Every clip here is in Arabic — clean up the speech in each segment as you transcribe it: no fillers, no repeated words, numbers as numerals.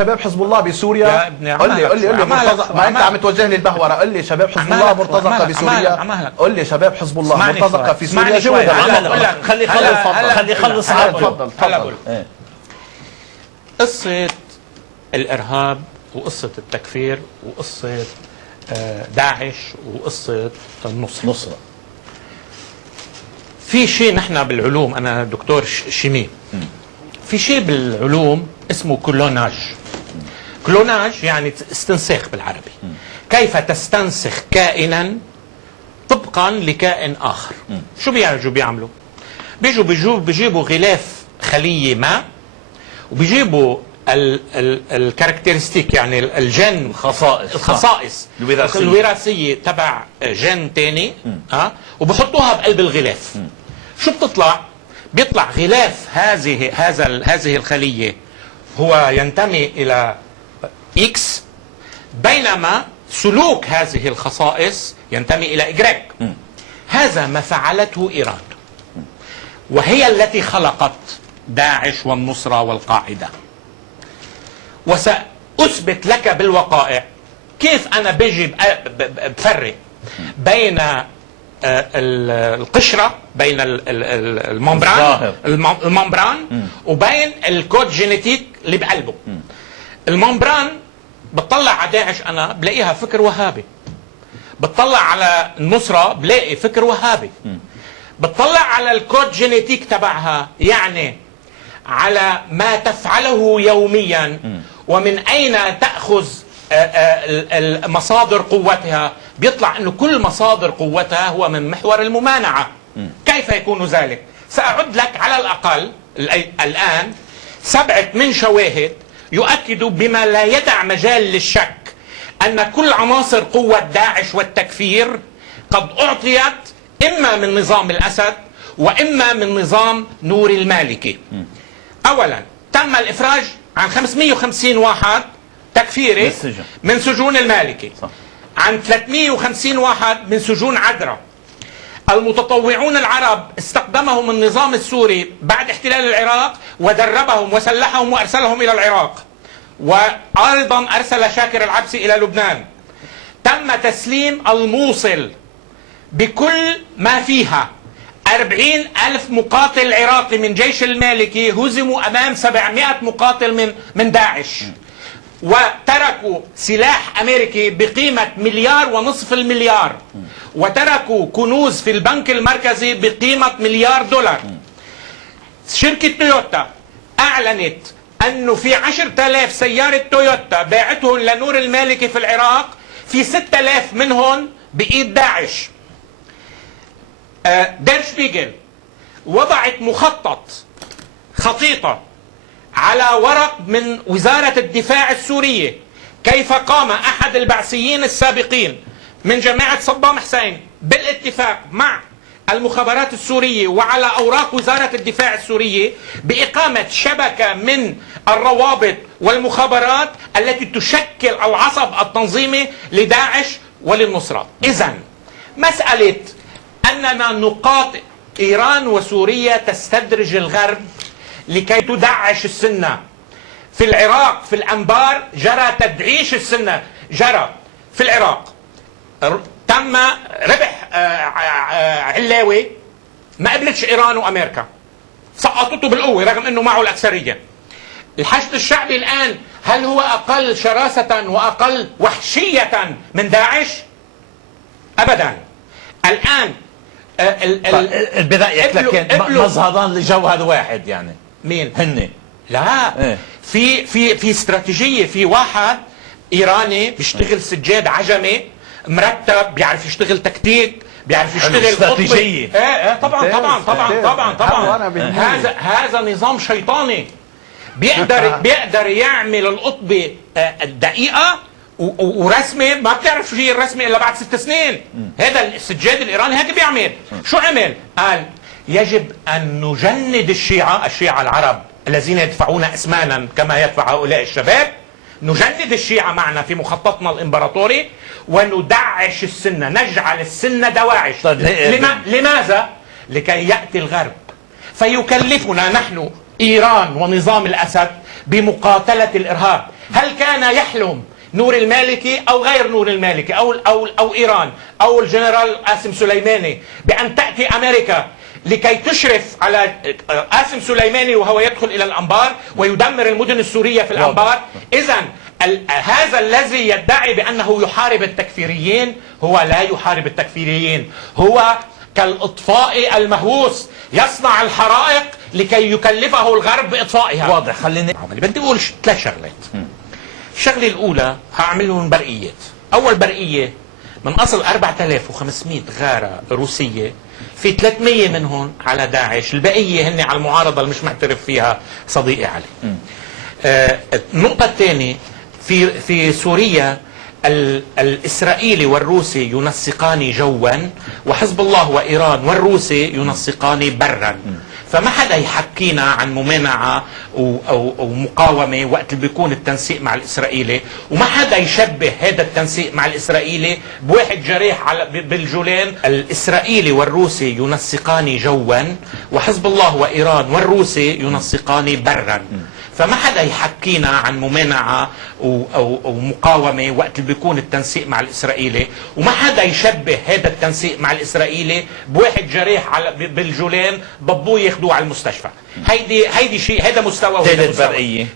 شباب حزب الله بسوريا. قل لي مرتزق، ما انت عم توجه لي البهوره. قل لي شباب حزب الله مرتزقه بسوريا. قل لي شباب حزب الله مرتزقه في سوريا. خلي يخلص. تفضل. قصة الإرهاب وقصة التكفير وقصة داعش وقصة النصرة. في شيء نحن بالعلوم، أنا دكتور شيمي، في شيء بالعلوم اسمه كلوناج. كلوناج يعني استنساخ بالعربي. كيف تستنسخ كائنا طبقا لكائن آخر. شو بيعملوا؟ بيجيبوا غلاف خلية ما، وبيجيبوا الكاركترستيك يعني الجن، الخصائص الوراثية تبع جن تاني، وبحطوها بقلب الغلاف. شو بتطلع؟ بيطلع غلاف هذه الخلية هو ينتمي إلى إكس، بينما سلوك هذه الخصائص ينتمي إلى إجريك. هذا ما فعلته إيران، وهي التي خلقت داعش والنصرة والقاعدة. وسأثبت لك بالوقائع كيف أنا بيجي بفرق بين القشرة، بين الممبران وبين الكود جينيتيك اللي بقلبه. الممبران بتطلع على داعش أنا بلاقيها فكر وهابي، بتطلع على النصرة بلاقي فكر وهابي، بتطلع على الكود جينيتيك تبعها يعني على ما تفعله يوميا ومن أين تأخذ مصادر قوتها، بيطلع أنه كل مصادر قوتها هو من محور الممانعة. كيف يكون ذلك؟ سأعد لك على الأقل الآن 7 من شواهد يؤكدوا بما لا يدع مجال للشك أن كل عناصر قوة داعش والتكفير قد أعطيت إما من نظام الأسد وإما من نظام نور المالكي. أولا تم الإفراج عن 550 واحد تكفيري من سجون المالكي، عن 350 واحد من سجون عدرا. المتطوعون العرب استخدمهم النظام السوري بعد احتلال العراق ودربهم وسلحهم وأرسلهم إلى العراق، وأيضا أرسل شاكر العبسي إلى لبنان. تم تسليم الموصل بكل ما فيها. 40,000 مقاتل عراقي من جيش المالكي هزموا أمام 700 مقاتل من داعش، وتركوا سلاح أمريكي بقيمة 1.5 مليار، وتركوا كنوز في البنك المركزي بقيمة $1,000,000,000. شركة تويوتا أعلنت أنه في 10,000 سيارة تويوتا باعتهم لنور المالكي في العراق، في 6,000 منهم بإيد داعش. دير شبيغل وضعت خطيطة على ورق من وزارة الدفاع السورية كيف قام أحد البعثيين السابقين من جماعة صدام حسين بالاتفاق مع المخابرات السورية وعلى أوراق وزارة الدفاع السورية بإقامة شبكة من الروابط والمخابرات التي تشكل العصب التنظيمي لداعش وللنصرة. إذن مسألة أننا نقاطع إيران وسوريا تستدرج الغرب لكي تدعش السنة. في العراق في الأنبار جرى تدعيش السنة، جرى في العراق تم ربح علاوي، ما قبلتش إيران وأمريكا، سقطته بالقوة رغم أنه معه الأكثرية. الحشد الشعبي الآن هل هو أقل شراسة وأقل وحشية من داعش؟ أبدا. الآن البداية لكن مزهضان لجو هذا واحد يعني مين؟ هن لا في استراتيجية. في واحد إيراني بيشتغل سجاد عجمي مرتب، بيعرف يشتغل تكتيك، بيعرف يشتغل استراتيجية. طبعا هذا نظام شيطاني بيقدر يعمل القطبة الدقيقة ورسمي ما بتعرف شيء الرسمي الا بعد 6 سنين. هذا السجاد الايراني هيك بيعمل. شو عمل؟ قال يجب ان نجند الشيعة العرب الذين يدفعون اثمانا كما يدفع هؤلاء الشباب، نجند الشيعة معنا في مخططنا الامبراطوري وندعش السنة، نجعل السنة دواعش. لماذا؟ لكي يأتي الغرب فيكلفنا نحن إيران ونظام الأسد بمقاتلة الإرهاب. هل كان يحلم نور المالكي أو غير نور المالكي أو إيران أو الجنرال قاسم سليماني بأن تأتي أمريكا لكي تشرف على قاسم سليماني وهو يدخل إلى الأنبار ويدمر المدن السورية في الأنبار؟ إذن هذا الذي يدعي بأنه يحارب التكفيريين هو لا يحارب التكفيريين، هو كالإطفاء المهووس يصنع الحرائق لكي يكلفه الغرب بإطفائها. واضح. خليني بدي أقول 3 شغلات. الشغلة الأولى هعملهم برقيات. أول برقية، من أصل 4500 غارة روسية في 300 منهم على داعش، البقية هن على المعارضة اللي مش معترف فيها صديقي علي. النقطة الثانية، في سوريا الإسرائيلي والروسي ينسقان جوا، وحزب الله وإيران والروسي ينسقان برا. فما حدا يحكينا عن ممانعة أو مقاومة وقت اللي بيكون التنسيق مع الإسرائيلي، وما حدا يشبه هذا التنسيق مع الإسرائيلي بواحد جريح بالجولان. الإسرائيلي والروسي ينسقان جوا، وحزب الله وإيران والروسي ينسقان برا. فما حدا يحكينا عن ممانعة أو مقاومة وقت اللي بيكون التنسيق مع الإسرائيلي، وما حدا يشبه هذا التنسيق مع الإسرائيلي بواحد جريح بالجولان ضبوه ياخدوه على المستشفى. هيدي شيء، هذا مستوى.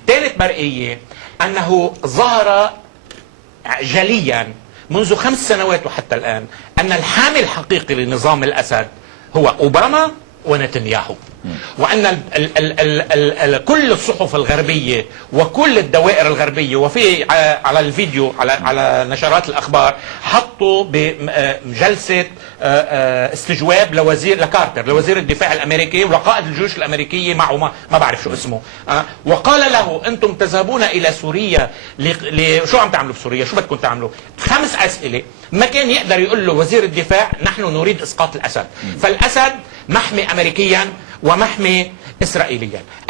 ثالث برقية أنه ظهر جليا منذ 5 سنوات وحتى الآن أن الحامل الحقيقي لنظام الأسد هو أوباما ونتنياهو، وأن كل الصحف الغربية وكل الدوائر الغربية وفي على الفيديو على نشرات الأخبار حطوا بجلسة استجواب لكارتر لوزير الدفاع الأمريكي ولقائد الجيوش الأمريكية معه، ما بعرف شو اسمه، وقال له أنتم تذهبون إلى سوريا شو عم تعملوا في سوريا؟ شو بدكم تعملوا؟ 5 أسئلة. ما كان يقدر يقول له وزير الدفاع نحن نريد إسقاط الأسد. فالأسد محمي أمريكيا ومحمي إسرائيليا.